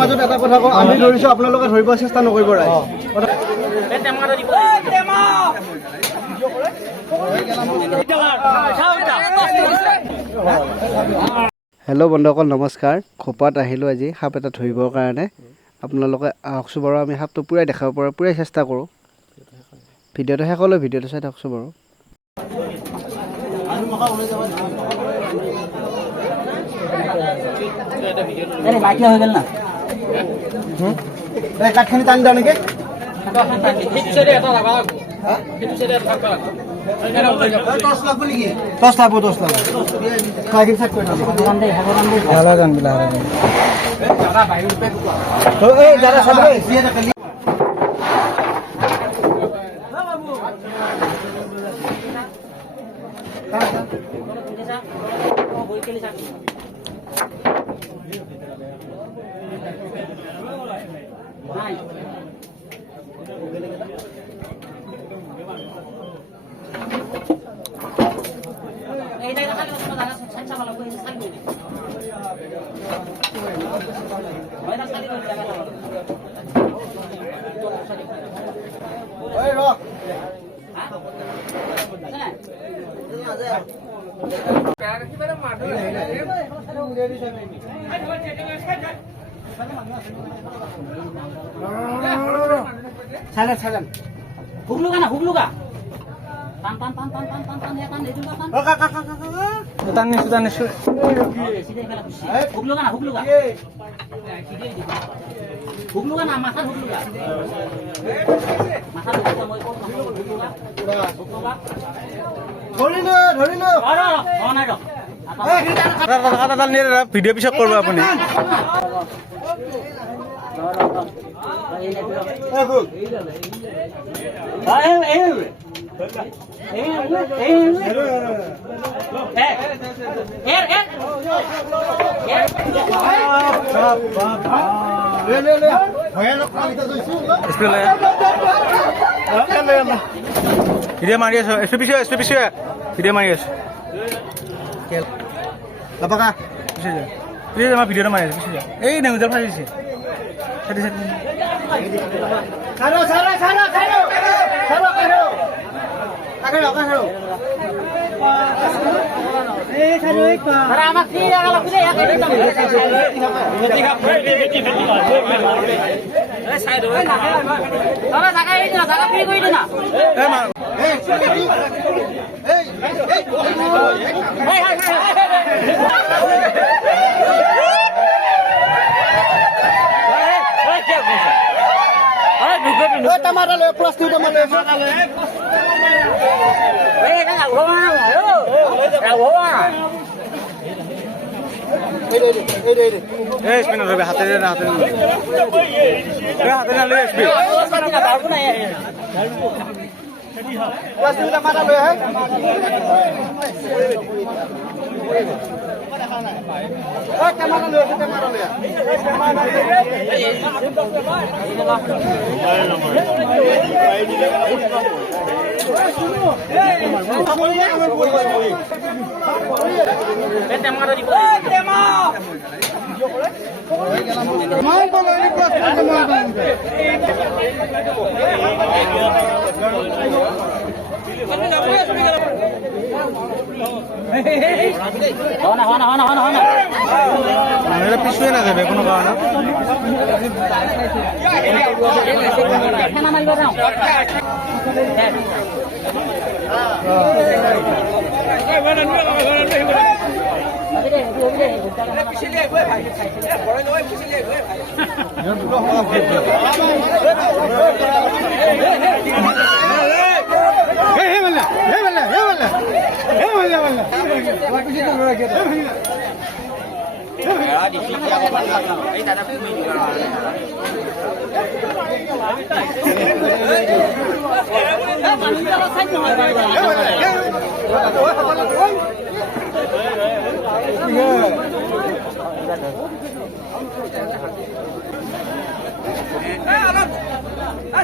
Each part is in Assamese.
মাজত এটা কথা কওঁ, আমি ধৰিছোঁ আপোনালোকে ধৰিব চেষ্টা নকৰিব। হেল্ল' বন্ধুসকল, নমস্কাৰ। খোপাত আহিলোঁ আজি সাপ এটা ধৰিবৰ কাৰণে। আপোনালোকে আহকচোন বাৰু, আমি সাপটো পূৰাই দেখাব পৰা পূৰাই চেষ্টা কৰোঁ। ভিডিঅ'টো শেষলৈ ভিডিঅ'টো চাই থাকচোন বাৰু। কাঠখিনি টানি দিওঁ নেকি? টচ লাগব। Hugluga. Tan. Ya tan itu kan. Tan nisu. Hugluga. Hugluga na makan hugluga. Makan hugluga mau ikut hugluga. ধৰিলো। ভিডিঅ' পিছত কৰিব আপুনি। ভিডিঅ' মাৰি আছো, পিছে ভিডিঅ' মাৰি আছো। আমাৰ ভিডিঅ'টো মাৰি আছো, পিছে এই নেউজল ফাঁচিছে। Tomato le plastic tomato. Spinner be hate na le spin. Plastic tomato le hai. Tomato le. পিছুৱে নাযাবে কোনো কাৰণে।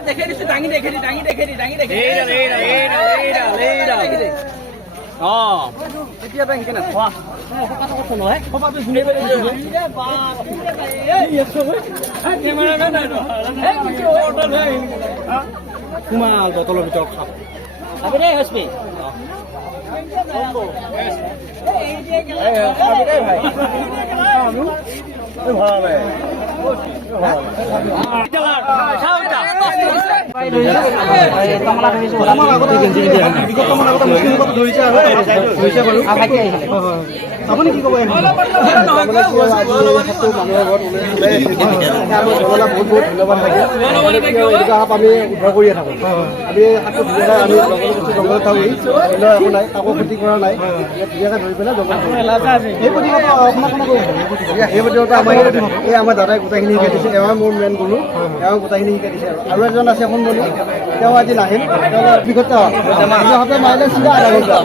দেখে দিছো দাঙি দেখে দি এতিয়া দাঙি কেনে সোমাল বটলৰ ভিতৰত খাপ আপুনি কি ক'ব মানুহৰ বহুত বহুত ধন্যবাদ থাকে এনেকুৱা সাপ আমি উদ্ধাৰ কৰিয়ে থাকোঁ আমি সাপটো ধুনীয়াকৈ আমি জংঘলত থাকোঁ একো নাই কাকো ক্ষতি কৰা নাই ধুনীয়াকৈ ধৰি পেলাই জংঘলত এই প্ৰতিভাটো আপোনাক এই প্ৰতিভাটো আমাৰ দাদাই গোটেইখিনি শিকাই দিছে এওঁ মোৰ মেইন গুৰু এওঁ গোটেইখিনি শিকাই দিছে আৰু এজন আছে সোণমণি তেওঁ আজি নাহিল তেওঁ অভিজ্ঞতা সাপে মাৰিলে চিধা আধা ঘণ্টা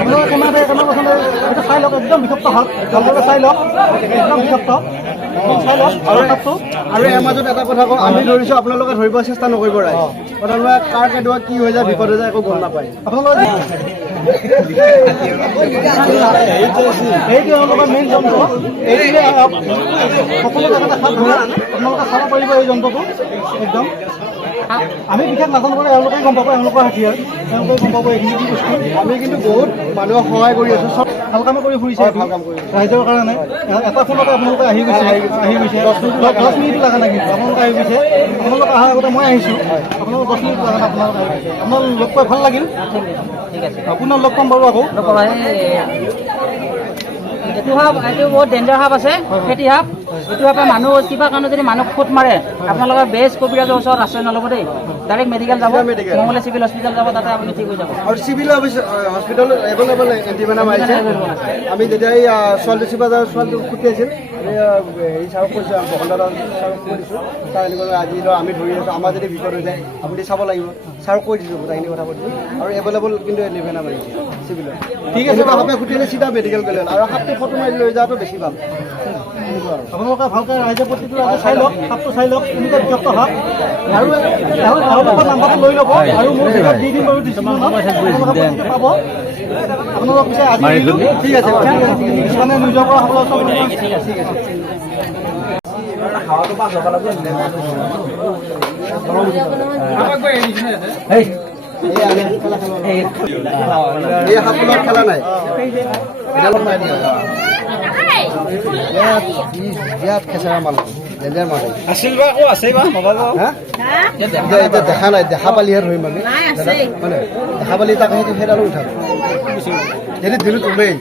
আপোনালোকে চাই লওক একদম বিষাক্ত সাপ ভালদৰে চাই লওক একদম বিষাক্ত চাই লওক আৰু ইয়াৰ মাজত এটা কথা কওঁ আমি ধৰিছোঁ আপোনালোকে ধৰিব চেষ্টা নকৰিব ৰাইজ প্ৰথমে কাৰ কেনেকুৱা কি হৈ যায় বিপদ হৈ যায় একো গম নাপায় আপোনালোকে এইটো তেওঁলোকৰ মেইন যন্ত্ৰ এইটোৱে সকলো জেগাতে সাপ ধৰে আপোনালোকে চাব পাৰিব এই যন্ত্ৰটো একদম আমি বিশেষ নাজানো কাৰণে এওঁলোকে গম পাব এওঁলোকৰ হাতীয়াৰ তেওঁলোকে গম পাব এইখিনি কি বস্তু আমি কিন্তু বহুত মানুহক সহায় কৰি আছোঁ চব ভাল কামে কৰি ফুৰিছে ভাল কাম কৰি ৰাইজৰ কাৰণে এটা ফোনতে আপোনালোকে আহি গৈছে 10 মিনিট লগা নাই কিন্তু আপোনালোকে আহি গৈছে আপোনালোকে অহাৰ আগতে মই আহিছোঁ আপোনালোকে 10 মিনিট লগা নাই আপোনালোকে আপোনালোক লগ পাই ভাল লাগিল ঠিক আছে আপোনাৰ লগ পাম বাৰু আকৌ এইটো সাপ এইটো বহুত ডেঞ্জাৰ সাপ আছে ফেটি সাপ এইটো সাপে মানুহ কিবা কাৰণে যদি মানুহ খুট মাৰে আপোনালোকে বেষ্ট কবিৰাজৰ ওচৰত আশ্ৰয় নল'ব দেই ডাইৰেক্ট মেডিকেল যাব মঙলে চিভিল হস্পিটেল যাব তাতে আপুনি ঠিক হৈ যাব আৰু চিভিল হস্পিটেল এভেইলেবল এণ্টিভেনাম আহিছে আমি যেতিয়া এই ছোৱালী চিপাজাৰ ছোৱালীটো ফুটি আছিল হেৰি ছাৰক কৈছোঁ বসন্তৰাম ছাৰক কৈ দিছোঁ ছাৰ এনেকুৱা আজি আমি ধৰি আছোঁ আমাৰ যদি বিপদ হৈ যায় আপুনি চাব লাগিব ছাৰক কৈ দিছোঁ গোটেইখিনি কথা কৈ দিছোঁ আৰু এভেইলেবল কিন্তু এণ্টিভেনাম আহিছে চিভিলত ঠিক আছে সাপে ফুটিলে চিধা মেডিকেল গ'লে আৰু সাপটো ফটো মাৰি লৈ যোৱাটো বেছি ভাল আপোনালোকে ভালকৈ ৰাইজৰ প্ৰতিটো চাই লওক সাপটো চাই লওক এনেকুৱা বিষাক্ত সাপ আৰু তেওঁলোকৰ নাম্বাৰটো লৈ ল'ব আৰু মোৰ ভিতৰত দি দিম বাৰু ডিছকাউণ্টত পাব আপোনালোক পিছে আজি ঠিক আছে মানে নিজৰ পৰা সকলো ঠিক আছে এই সাপৰ খেলা নাই বিৰাট খেঁচৰা মানুহ ডেঞ্জাৰ মানুহ আছিল বা আকৌ আছে বা দেখা নাই দেখা পালিহে ধৰিম আমি মানে দেখা পালি তাক সেইটো সেইডালো উঠাম যদি দিলোঁ তুমেই